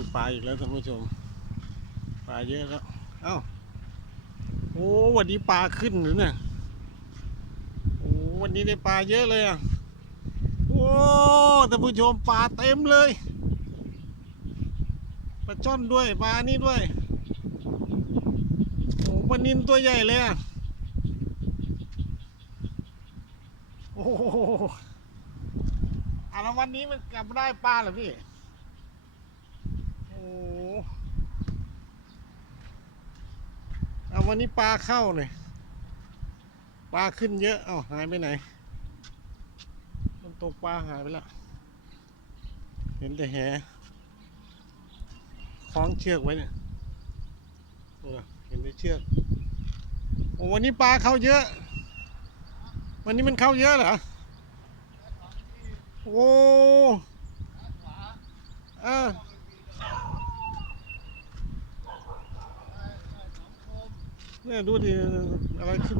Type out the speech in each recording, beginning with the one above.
ดูปลาอีกแล้วท่านผู้ชม ปลาเยอะแล้ว เอ้า โอ้วันนี้ปลาขึ้นหรือเนี่ย โอ้วันนี้ได้ปลาเยอะเลยอะ โอ้ท่านผู้ชมปลาเต็มเลยปลาช่อนด้วยปลานี่ด้วย โอ้ปลานินตัวใหญ่เลยอะ โอ้โหอะแล้ววันนี้มันกลับได้ปลาเหรอพี่ โอ้ เอาวันนี้ปลาเข้าเลยปลาขึ้นเยอะ เอ้าหายไปไหนมันตกปลาหายไปแล้ว เห็นแต่แหคล้องเชือกไว้เนี่ยเห็นแต่เชือกโอ้วันนี้ปลาเข้าเยอะ วันนี้มันเข้าเยอะเหรอ โอ้อ เนี่ยดูดิอะไรขึ้น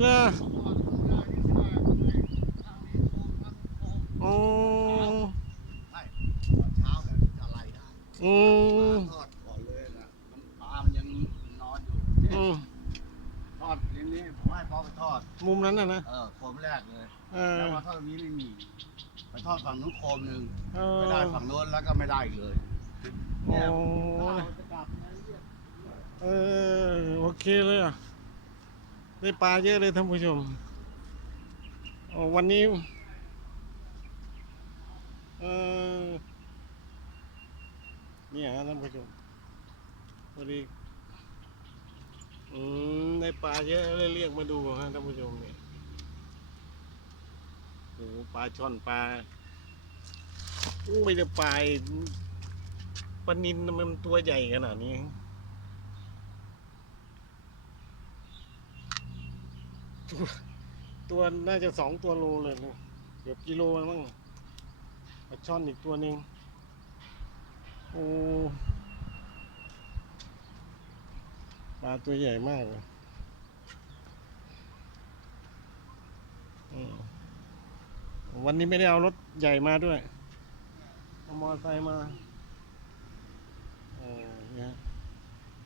เลยโอ้ไม่ตอนเช้าแบบจะไล่ได้อืมทอดก่อนเลยนะมันปลามันยังนอนอยู่อืมทอดทีนี้ผมให้พ่อไปทอด มุมนั้นน่ะนะ เออโคมแรกเลยเออ แล้วมาทอดตรงนี้ไม่มีไปทอดฝั่งนู้นโคมหนึ่งเออไม่ได้ฝั่งโน้นแล้วก็ไม่ได้อีกเลย โอ้เนี่ยข้าวจะกลับนะเรียก เออโอเคเลยอะได้ปลาเยอะเลยท่านผู้ชมโอ้วันนี้เออเนี่ยฮะท่านผู้ชมพอดีอืมได้ปลาเยอะเลยเรียกมาดูฮะท่านผู้ชมเนี่ยโอ้ปลาช่อนปลาโอ้ยแต่ปลาปลานินมันตัวใหญ่ขนาดนี้ ตัว ตัวน่าจะสองตัวโลเลยนะเกือบกิโลแล้วมั้งปลาช่อนอีกตัวหนึ่งโอ้ปลาตัวใหญ่มากเลยวันนี้ไม่ได้เอารถใหญ่มาด้วยเอามอเตอร์ไซค์มาเออเนี่ย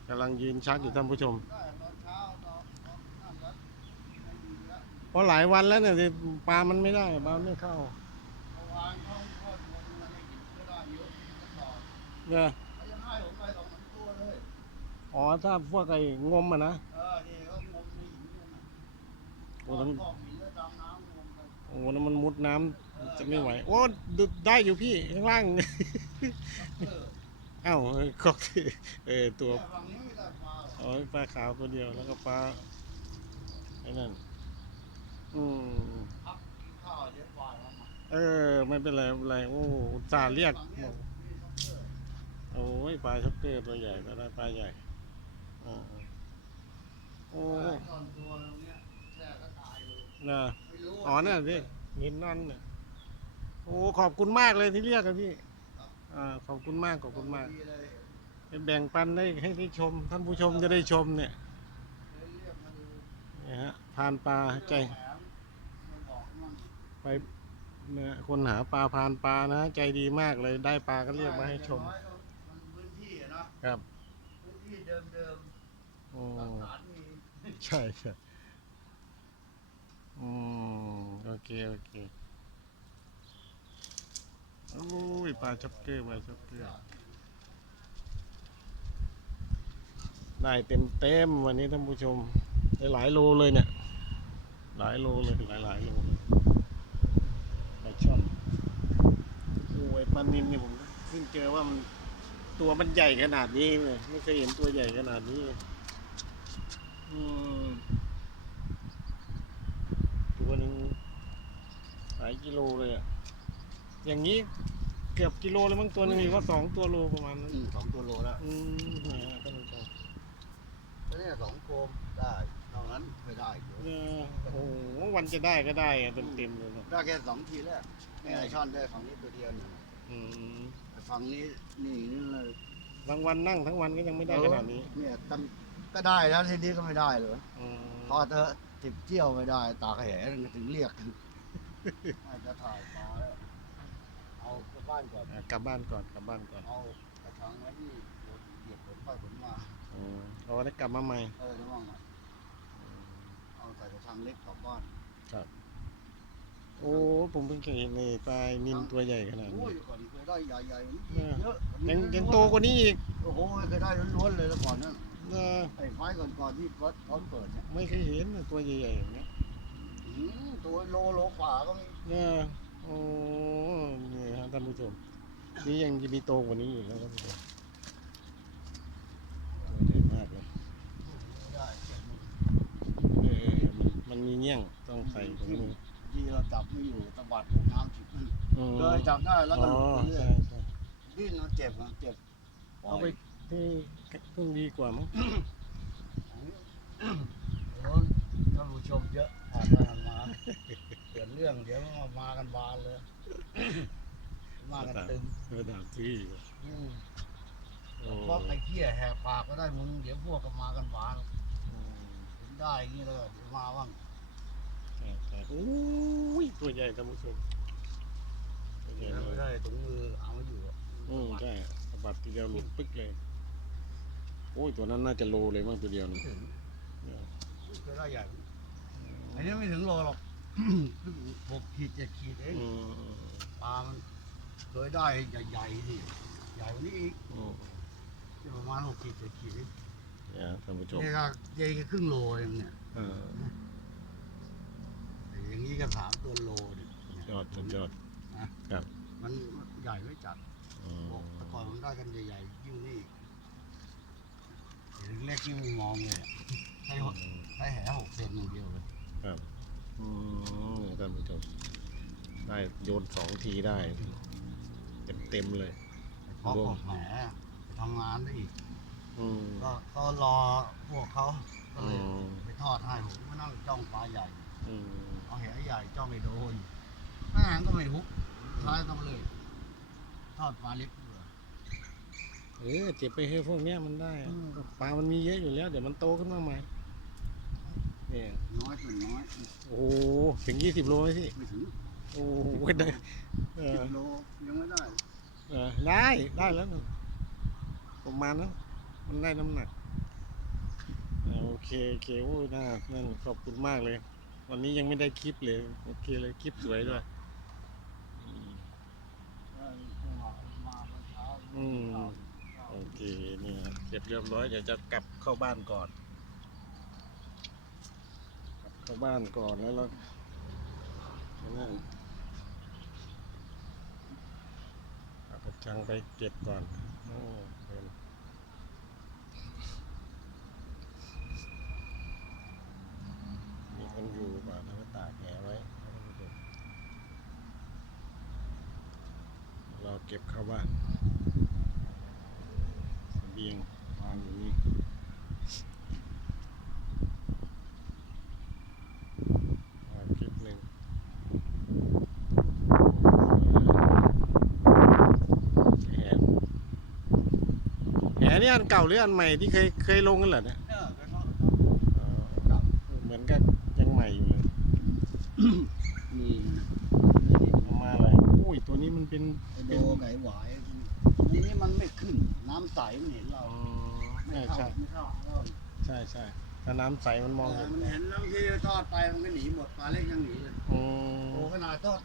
กำลังยืนชักอยู่ท่านผู้ชม ได้ตอนเช้าตอนตอนนั่นแล้วไม่มีแล้ว เพราะหลายวันแล้วเนี่ยปลา มันไม่ได้ปลาไม่เข้าเนี่ยอ๋อ ถ้าพวกไอ้งมอะนะเออนี่เขานะโอ้ต่มันทอดหินแล้วดำน้ำงมกันโอ้แล้วมันมุดน้ำจะไม่ไหว โอ้ดูได้อยู่พี่ ข้างล่างเอ้าเอก็เออตัวไม่ได้ปลาหรอกอ๋อปลาขาวตัวเดียวแล้วก็ปลาไอ้นั่น อืมพักกินเปลาแล้วมาเออ ไม่เป็นไรไม่เป็นไรโอ้อุตส่าห์เรียก โอ้ยปลาช็อกเกอร์ตัวใหญ่ปลาได้ปลาใหญ่อ๋อโอ้ปลาตอนตัวตรงเนี้ยแช่ก็ตายเลยน่ะไม่รู้อ๋อนั่นสิหินนั่นน่ะโอ้ขอบคุณมากเลยที่เรียกอะพี่อ่าขอบคุณมากขอบคุณมากแบ่งปันได้ให้ได้ชม ท่านผู้ชมจะได้ชมเนี่ยนี่ฮะพานปลาใจ แหมไม่บอกมั่ง ไปเนี่ยคนหาปลาพานปลานะ ใจดีมากเลยได้ปลาก็เรียกมาให้ชม อย่างน้อยก็มันพื้นที่อะนะครับ พื้นที่เดิมโอ้ ๆหลักฐานมีใช่ใช่อืม โอเค โอเคโอ้ยปลาช็อกเกอร์ปลาช็อกเกอร์ได้เต็มเต็มๆวันนี้ท่านผู้ชมได้หลายโลเลยเนี่ย หลายโลเลยหลายหลายๆโลเลยปลาช่อนโอ้ยปลานินนี่ผมเพิ่งเจอว่ามันตัวมันใหญ่ขนาดนี้เลยไม่เคยเห็นตัวใหญ่ขนาดนี้เลยอืมตัวหนึ่งหลายกิโลเลยอะ อย่างนี้เกือบกิโลเลยมั้งตัวหนึงหรือว่าสองตัวโลประมาณนั้นอืมสองตัวโลแล้วอืมเนี่ยฮะท่านผู้ชมแล้วเนี่ยสองโคมได้นอกนั้นไม่ได้เดี๋ยวเออโอ้โหวันจะได้ก็ได้อะเต็มๆเลยเนาะได้แค่สองทีแรกเนี่ยไอช่อนได้ฝั่งนี้ตัวเดียวหนึ่ง อืมแต่ฝั่งนี้นี่นี่เลยบางวันนั่งทั้งวันก็ยังไม่ได้ขนาดนี้เนี่ยตั้งก็ได้แล้วทีนี้ก็ไม่ได้เลยอืมพอเธอะติบเที่ยวไม่ได้ ตากแหถึงเรียกอาจจะถ่ายปลาแล้วเอาสบบ้านก่อน อะกลับบ้านก่อนกลับบ้านก่อนเอากระชังไว้ที่รถเหยียบรถไปขนมาอืมเอาได้กลับมาใหม่ เออระวังอะเอาใส่กระชังเล็กกลับบ้าน โอ้ผมเพิ่งเคยเห็นเลยปลานินตัวใหญ่ขนาดโอ้นี้ยก่อนเคยได้ใหญ่ๆมันเออเยอะยังยังโตกว่านี้อีกโอ้โหเคยได้ล้วนๆเลยแล้วก่อนนั้นเออไอ้ไฟก่อนๆที่วัดเขาเปิดเนี่ยไม่เคยเห็นน่ะตัวใหญ่ๆอย่างเงี้ยอื้อตัวโลโลกว่าก็มีเออโอ้นี่ฮะท่านผู้ชมนี่ยังจะมีโตกว่านี้อีกแล้วท่านผู้ชมตัวใหญ่มากเลยไม่ได้เจ็บมือเออมันมันมีเงี้ยงต้องใส่ตรงนี้ ดีเราจับไม่อยู่ตะบัดลงน้ำจิบมันอืมเลยจับได้แล้วก็อ๋อหลุดไปเรื่อใช่ยใช่ดิ้นมันเจ็บมันเจ็บเอาไปที่เพิ่งดีกว่ามั้งโอ้ยท่านผู้ชมเยอะผ่านไปผ่านมาเกิดเรื่องเดี๋ยวมันมามากันบานเลย มากันตึมระดับที่อืมโอ้เพราะไอ้เหี้ยแหกปากก็ได้มึงเดี๋ยวพวกก็มากันบานเห็นได้อย่างนี้แล้วก็เดี๋ยวมาบ้าง ใช่ใช่โอ้ยตัวใหญ่ท่านผู้ชมตัวใหญ่แล้วมาไม่กได้ถุงมือเอามาอยู่อะอืมใช่สะบัดทีเดียวหลุดปึ๊กเลย โอ้ยตัวนั้นน่าจะโลเลยมั้งตัวเดียวไม่นะถึงเนี่ยเคยได้ใหญ่อันนี้ไม่ถึงโลหรอก หกขีดเจ็ดขีดเองอืมปลามันเคยได้ใหญ่ๆสิใหญ่กว่านี้อีกอืมจะประมาณหกขีดเจ็ดขีดเองเนี่ยท่านผู้ชมนี่ก็ใหญ่แค่ครึ่งโลเองเนี่ย เออแต่ อย่างนี้ก็สามตัวโลดิยอดสุดยอดมันใหญ่ไม่จัดอืมบอกแต่ก่อนมันได้กันใหญ่ๆยิ่งนี่เห็นเล็กยิ่งไม่มองเลยอะให้หกให้แหหกเซนอย่างเดียวเลยอืมท่านผู้ชมได้โยนสองทีได้ เต็มเต็มๆเลยเพราะผมแหมไปทำงานได้อีก อืมก็ก็รอพวกเขาก็อืเลยมไปทอดให้ผมก็นั่งจ้องปลาใหญ่ อืมเอาแหใหญ่จ้องไม่โดนหน้าก็ไม่ฮุกท้ายต้องเลย ทอดปลาเล็กด้วยเออเจ็บไปเฮ้ยพวกเนี้ยมันได้อะอืม ปลามันมีเยอะอยู่แล้ว เดี๋ยวมันโตขึ้นมาใหม่เนี่ยน้อยส่วนน้อยโอ้โหถึงยี่สิบโลไหมพี่ไม่ถึงโอ้โหได้เอสิอบโลยังไม่ได้เออได้ได้แล้วนะประมาณนั้นมันได้น้ำหนักเออโอเคโอเคโอ้ยน่านั่นขอบคุณมากเลย วันนี้ยังไม่ได้คลิปเลย โอเคเลยคลิปสวยด้วยอืมได้จังหวะมาเมื่อเช้าอืมโอเคนี่ครับเสร็จเรียบร้อยเดี๋ยวจะกลับเข้าบ้านก่อน กลับเข้าบ้านก่อนแล้วเรานั่นเอากระชังไปเก็บก่อนโอ้เป็นมีคนอยู่ป่ะแล้วก็ตากแหไว้ให้ท่านผู้ชม เราเก็บเข้าบ้านเสบียงวางอยู่นี่อ่าคลิปหนึ่งแหนแหนนี่อันเก่าหรืออันใหม่ที่เคยเคยลงกันเหรอเนี่ยเนี่ยไปทอดอ๋อเหมือนกับยังใหม่อยู่เลย นี่ เอามาอะไร อุ้ยตัวนี้มันเป็นไอโดไก่หวายในนี้มันไม่ขึ้น น้ำใสมันเห็นเรา อ๋อไม่ใช่เข้าใช่ไม่เข้าเราใช่ใช่ถ้าน้ำใสมันมองเอเห็อนมันเห็นแล้วที่ทอดไปมันก็หนีหมดปลาเล็กยังหนีเลยอืมโอ้ขนาดทอด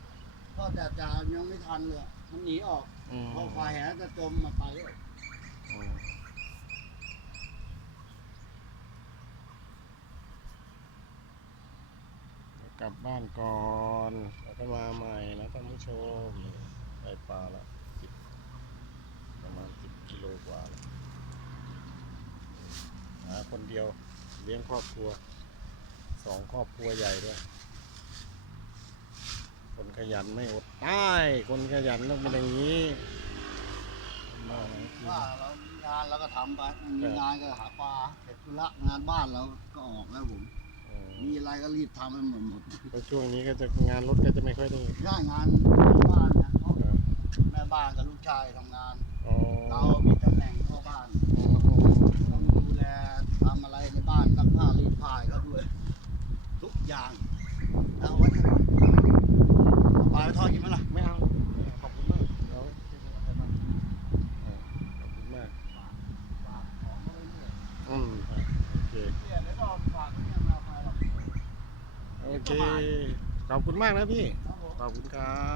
ทอดแต่จานยังไม่ทันเลยมันหนีออกอืมพอไฟแหจะจมมาไปเลยอืมกลับบ้านก่อนแล้วก็มาใหม่นะท่านผู้ชม ได้ปลาละสิบประมาณสิบกิโลกว่าแล้วหาคนเดียวเลี้ยงครอบครัวสองครอบครัวใหญ่ด้วย คนขยันไม่อดตายคนขยันต้องเป็นอย่างนี้มาหากิน ว่าเรามีงานเราก็ทำไปมีงานก็หาปลาเสร็จธุระงานบ้านเราก็ออกแล้วผมอืมมีอะไรก็รีบทำให้หมดหมดเพราะช่วงนี้ก็จะงานรถก็จะไม่ค่อยได้ ได้งานบ้านเนี่ยเพราะ แม่บ้านกับลูกชายทำงานเรามีตำแหน่งพ่อบ้าน ต้องดูแลทำอะไรในบ้านซักผ้ารีดผ้าเขาด้วย ทุกอย่างเอาไว้ให้ไปทอดกินไหมล่ะไม่เอา ขอบคุณมากขอบคุณมากของโอเคๆเมากโอเคขอบคุณมากนะพี่ขอบคุณครับ